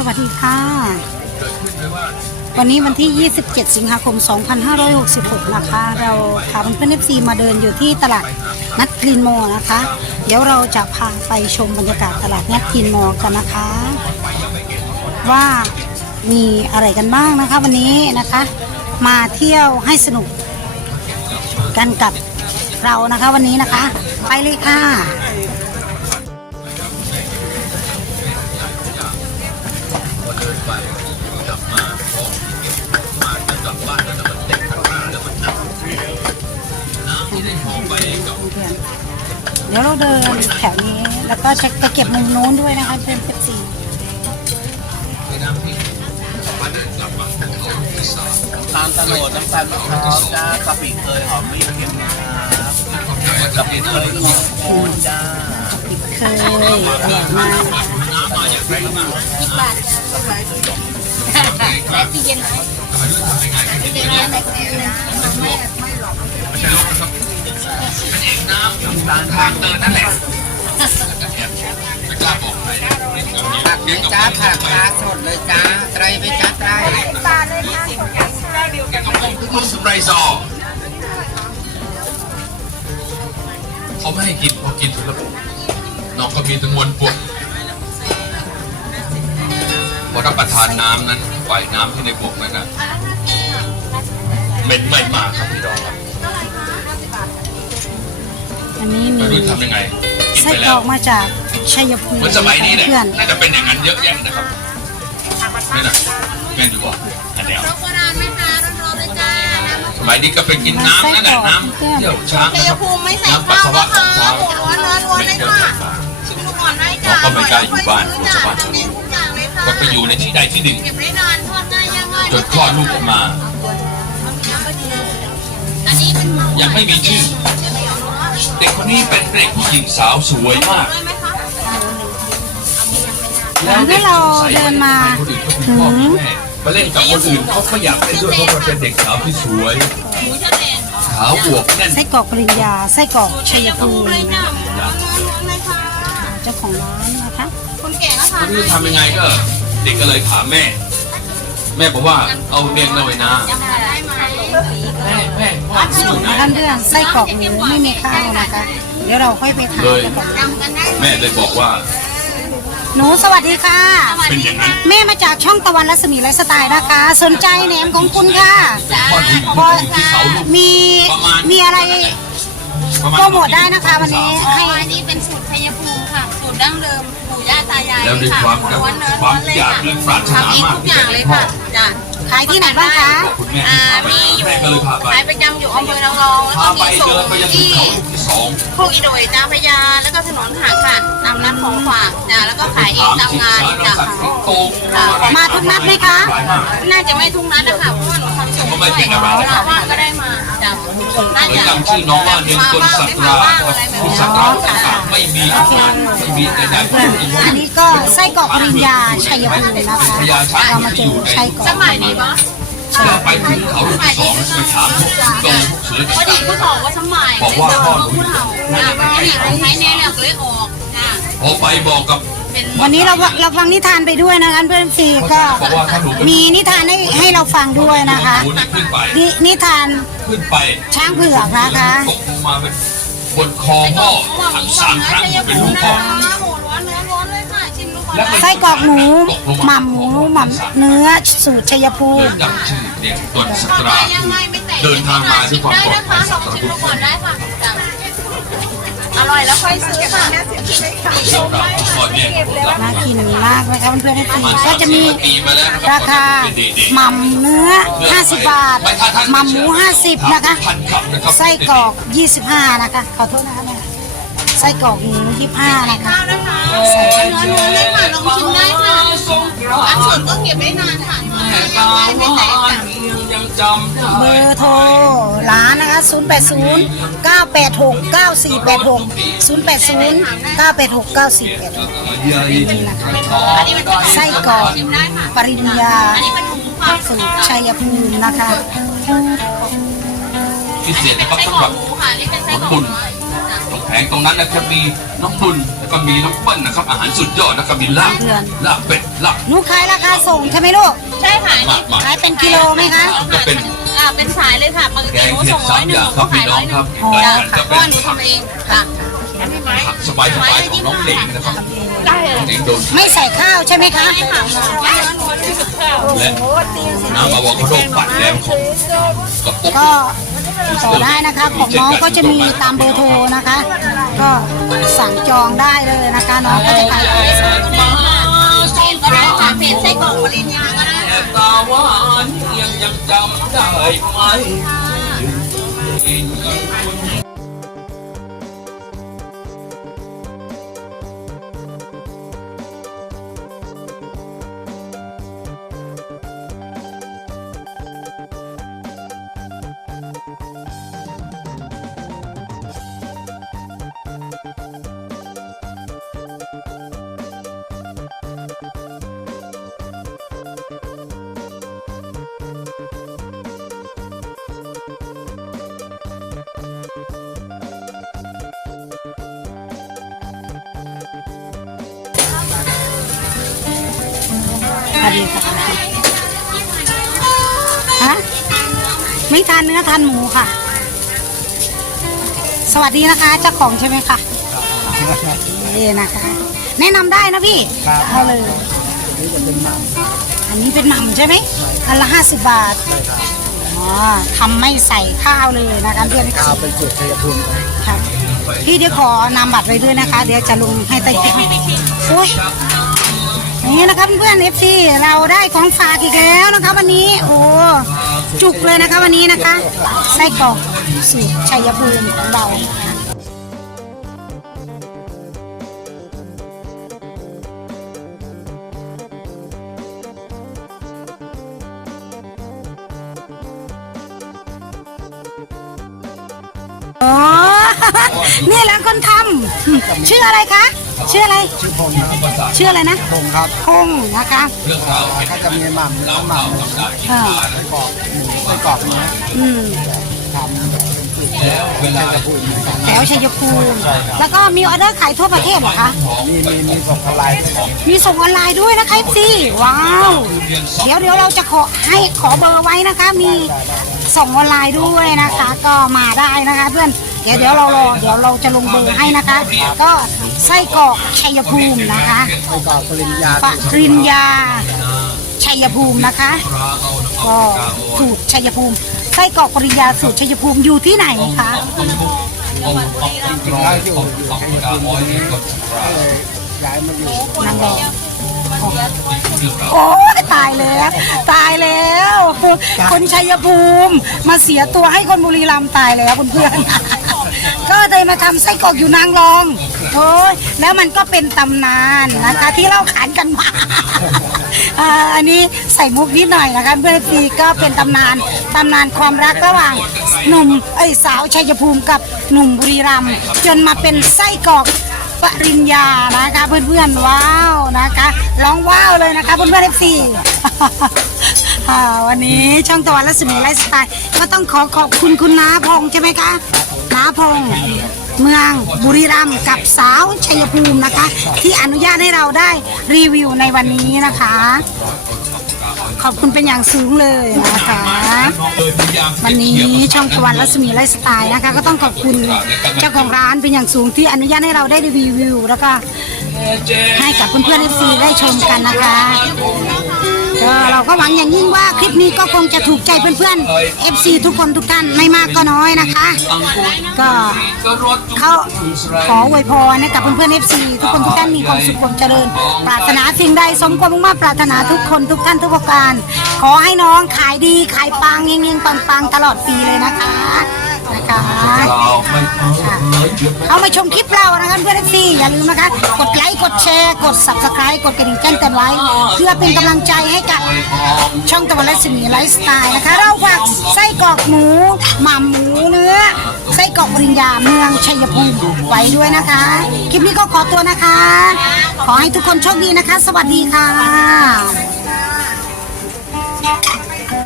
สวัสดีค่ะ วันนี้วันที่ 27 สิงหาคม 2566 นะคะ เราพาเพื่อนๆ FC มาเดินอยู่ที่ตลาดนัดกรีนมอลนะคะ เดี๋ยวเราจะพาไปชมบรรยากาศตลาดนัดกรีนมอลกันนะคะ ว่ามีอะไรกันบ้างนะคะ วันนี้นะคะ มาเที่ยวให้สนุกกันกับเรานะคะวันนี้นะคะ ไปเลยค่ะ เดี๋ยวเราเดินแถวนี้แล้วก็จะจะเก็บมุมโน้นด้วยนะคะเป็นเป็นสีตามตลาดน้ำตาลมะพร้าวจ้ากะปิเคยหอมไม่เค็มนะครับกะปิเคยของโคนจ้าเคยอร่อยมาก น้ำตาทางเดินนั่นแหละผักเลยจ้าผักปลาสดเลยจ้าไตรไปจ้าไตรคุณสไรซอร์เขาไม่ให้กินพอกินแล้วน้องก็มีจำนวนพวกพอรับประทานน้ำนั้นปล่อยน้ำที่ในบวกนั้นนะเหม็นไม่มาครับพี่น้องครับ อันนี้มีไม่รู้ทำยังไงกินไส้ไปกรแล้อวกมาจากชัยภูมิเหมันสมัยนี้เนี่ยเพื่อนน่าจะเป็นอย่างนั้นเยอะแยะนะครับนี่นะแม่ดูว่าอันเดียวสมัยนี้ก็ไปกินน้ำนั่นแหละน้ำเที่ยวช้างนะครับน้ำปัสสาวะของช้างล้วนล้วนล้วนเลยค่ะชิมดูก่อนได้จ้าเราก็ไม่กล้าอยู่บ้านกลัวชาวบ้านทำเองทุกอย่างเลยค่ะก็ไปอยู่ในที่ใดที่หนึ่งเก็บได้นานทอดง่ายย่างง่ายจนคลอดลูกออกมา อันนี้เป็นหมูยังไม่มีชื่อ เด็กคนนี้เป็นเด็กผู้หญิงสาวสวยมากด้วยไหมคะหลังที่เราเดินมาคนอื่นเขาคุณพ่อคุณแม่มาเล่นกับคนอื่นเขาก็อยากเล่นด้วยเพราะมันเป็นเด็กสาวที่สวยหมูทะเลขาวอวบแน่นไส้กรอกปริญญาไส้กรอกชัยภูมิเลยนะจ้าหมูล้วนล้วนเลยค่ะเจ้าของร้านนะคะคนแก่ก็ทาไม่นรู้จะทำยังไงก็ เด็กก็เลยถามแม่ แม่บอกว่าเอาเรียนเลยนะ ท่านเรื่องไส้กรอกหมูไม่มีข้าวนะคะ เดี๋ยวเราค่อยไปทานเลยกันก่อนจำกันได้ไหมแม่เลยบอกว่า หนูสวัสดีค่ะ เป็นอย่างนั้นแม่มาจากช่องตะวันรัศมีไลฟ์สไตล์นะคะ สนใจแหนมของคุณค่ะพ่อที่อยู่พอที่เขาลูกมีมีอะไรประมาณโปรโมทได้นะคะ วันนี้อ๋อให้อันนี้เป็นสูตรชัยภูมิค่ะ สูตรดั้งเดิมปู่ย่าตายายแล้วด้วยค่ะความล้วนเนื้อคล้วาวมนเลยอยากค่ะและปรารถนาทำเองมากทุกที่อย่าจะงเลเป็ยนพ่อค่ะจ้ะขายที่ไหนบ้างคะบอกคุณแม่อ่าพาไปมีอยู่ แม่ก็เลยพาไปขายประจำอยู่อำเภอนางรองแล้วพาก็ไปมีส่เดิงนไปยังถึงที่เขาลูกที่สองโคกอีโดยตาพญาแล้วก็ถนนหักค่ะตามนัดของฝากจ้ะแล้วก็ขายเองตามงานเราจ้ะสั่งที่โตมาทุกนัดไหมคะ น่าจะไม่ทุกนัดนะคะเพราะว่าหนูทำส่งก็ไม่เป็นอะไรนะคถ้ารับว่างก็ได้มาจ้ะน่าเหมือนจะจำชื่อน้องว่าเดินต้นสัตราคุณสัตราต่างๆไม่มีอาการไม่มีใดๆเพื่อนอันนี้ก็ไส้กรอกปริญญาชัยภูมินะคะเรามาเจอไส้กรอกสมัยนี้ปะ แล้วไปถึงเขาลูกที่สองไปถามพวกโดนพวกเสือพอดีผู้บอกว่าสมัยบอกว่าพ่อหนูผู้เฒ่าจ้ะพอดีคนใช้แน่เนี่ยก็เลยออกจ้ะพอไปบอกกับเป็นวันนี้เราเราฟังนิทานไปด้วยนะคะเพื่อนฟีก็บอกว่าถ้าหนูเป็นมีนิทานให้ให้เราฟังด้วยนะคะหนูนี่ขึ้นไปนินิทานขึ้นไปช้างเผือกนะคะตกลงมาเป็นบนคอพ่อทั้งสามครั้งเป็นลูกพ่อ ได้ไส้กรอกหมูหม่ำหมูหม่ำเนื้อสูตรชัยภูเดิมินจำชื่อเด็กต้นสัเข้าตไปรายังไงไม่แตกเดินทางมาด้วยความปลอดภัยลองชิมดูก่อนได้ค่ะจ้ะอร่อยแล้วค่อยซื้อค่ะเราเราตอนนี้เราน่ากินมากนะคะเพื่อนๆประมาณก็จะมีปีมาแล้วนะครารับคาหม่ำเนื้อ 50 บาทหม่ำหมู 50 นะคะพันขับนะครับไส้กรอก 25 นะคะ ขอโทษนะคะแม่ ไส้กรอกหมู25นะคะข้าวนะคะเนื้อล้วนเลยค่ะลองชิมได้ค่ะอันส่วนก็เก็บได้นานค่ะยังไงไม่แตกจ้ะยังจำได้เบอร์โทรร้านนะคะ 080 986 9486 080 986 9486ใหญ่อันนี้มันเป็นไส้กรอกชิมได้ค่ะปริญญาอันนี้เป็นหมูค่ะสูตรชัยภูมินะคะพิเศษนะครับไส้สำกรหอรักบหมูค่ะนี่ แผงตรงนั้นนะครับมีน้องตุนแล้วก็มีน้องเปิ้ลนะครับอาหารสุดยอดแล้วก็มีลาบเพื่อนลาบเป็ดลาบหนูขายราคาส่งใช่ไหมลูก ใช่ค่ะมากมายขายเป็นกิโลไหมคะจะเป็นอ่าเป็นสายเลยค่ะปกแกติงหนูเห็ส่ดงสาร้อยมหอนึ่งย่างหนูครัก็บพี่ขายน้ร้อองยหคนึ่รังบอ๋อแล้วค่ะจะเพเป็ราะนว่าหนูทำเองค่ะสบายสบายๆของน้องเหน่งนะครับได้เลยน้องเหน่งโดนไม่ใส่ข้าวใช่ไหมคะค่ะที่สุดข้าวและน้ำอะโวคาโดปั่นแดงของกระปุกก็ ต่อได้นะคะ ของน้องก็จะมีตามเบอร์โทรนะคะ ก็สั่งจองได้เลยนะคะ น้องก็จะขายของเพจก็ได้ค่ะเพจไส้กรอกปริญญาก็ได้ตาหวานยังยังจำได้ไหม สวัสดีค่ะฮะไม่ทานเนื้อทานหมูค่ะ สวัสดีนะคะเจ้าของใช่ไหมคะนี่นะคะ แนะนำได้นะพี่เอาเลยอันนี้เป็นหม่ำใช่ไหมอันละห้าสิบบาทอ๋อทำไม่ใส่ข้าวเลยนะคะเพื่อนข้าวเป็นสูตรชัยภูมิค่ะพี่เดี๋ยวขอนำบัตรไว้ด้วยนะคะ เดี๋ยวจะลงให้ใต้คลิปโอ้ย นี่นะครับเพื่อนเอฟซีเราได้ของฝากอีกแล้วนะคะวันนี้โอ้จุกเลยนะคะวันนี้นะคะไส้กรอกสูตรชัยภูมิของเราอ๋อนี่แหละคนทำชื่ออะไรคะ ชื่ออะไร ชื่อพงษ์ครับชื่ออะไรนะพงษ์ครับพงษ์นะคะเรื่องราวเห็นถ้าจะมีหม่ำเนื้อหม่ำเออไส้กรอกหมูไส้กรอกเนื้ออืมทำเป็นสูตรแล้วเวลาชัยภูมิเหมือนกันแถวชัยภูมิแล้วก็มีออเดอร์ขายทั่วประเทศเหรอคะ มีมีมีของออนไลน์ด้วยครับมีส่งออนไลน์ด้วยนะคะพี่ว้าว เดี๋ยวเดี๋ยวเราจะขอให้ขอเบอร์ไว้นะคะ มีส่งออนไลน์ด้วยนะคะ ก็มาได้นะคะเพื่อนเดี๋ยวเดี๋ยวเรารอเดี๋ยวเราจะลงเบอร์ให้นะคะ ก็ไส้กรอกชัยภูมินะคะไส้กรอกปริญญาปริญญาชัยภูมินะคะก็สูตรชัยภูมิไส้กรอกปริญญาสูตรชัยภูมิอยู่ที่ไหนคะร้อยอยู่ชัยภูมิเลยย้ายมาอยู่นางรอโอ้ตายแล้ว ตายแล้ว คนชัยภูมิ มาเสียตัวให้คนบุรีรัมย์ตายแล้วเพื่อนๆ ก็เลยมาทำไส้กรอกอยู่นางรองโอ้ยแล้วมันก็เป็นตำนานนะคะ ที่เล่าขานกันมาอ่าอันนี้ใส่มุกนิดหน่อยนะคะเพื่อนฟีก็เป็นตำนานตำนานความรักระหว่างหนุ่มเอ้ยสาวชัยภูมิกับหนุ่มบุรีรัมย์จนมาเป็นไส้กรอกปริญญานะคะเพื่อนๆว้าวนะคะร้องว้าวเลยนะคะเพื่อนๆเอฟซี วันนี้ช่องตะวันรัศมีไลฟ์สไตล์ก็ต้องขอขอบคุณคุณน้าพงษ์ใช่ไหมคะน้าพงษ์เมืองบุรีรัมย์กับสาวชัยภูมินะคะ ที่อนุญาตให้เราได้รีวิวในวันนี้นะคะ ขอบคุณเป็นอย่างสูงเลยนะคะ วันนี้ช่องตะวันรัศมีไลฟ์สไตล์นะคะ ก็ต้องขอบคุณเจ้าของร้านเป็นอย่างสูงที่อนุญาตให้เราได้รีวิวแล้วก็ให้กับเพื่อนๆเอฟซีได้ชมกันนะคะ เราก็หวังอย่างยิ่งว่าคลิปนี้ก็คงจะถูกใจเพื่อนๆ FC ทุกคนทุกท่านไม่มากก็น้อยนะคะ ก็เขาขออวยพรให้กับเพื่อนๆ FC ทุกคนทุกท่านมีความสุขความเจริญ ปรารถนาสิ่งใดสมความมุ่งมั่นปรารถนาทุกคนทุกท่านทุกประการ ขอให้น้องขายดีขายปังเงี้ยงๆปังๆตลอดปีเลยนะคะ คะเอามาชมคลิปเรานะคะเพื่อนซีอย่าลืมนะคะ กดไลค์ กดแชร์ กด subscribe กดกระดิ่งแจ้งเตือนไว้ เพื่อเป็นกำลังใจให้กับช่องตะวันและสมีไลฟ์สไตล์นะคะ เราฝากไส้กรอกหมูหม่ำหมูเนื้อไส้กรอกปริญญาเมืองชัยภูมิไว้ด้วยนะคะ คลิปนี้ก็ขอตัวนะคะ ขอให้ทุกคนโชคดีนะคะ สวัสดีค่ะ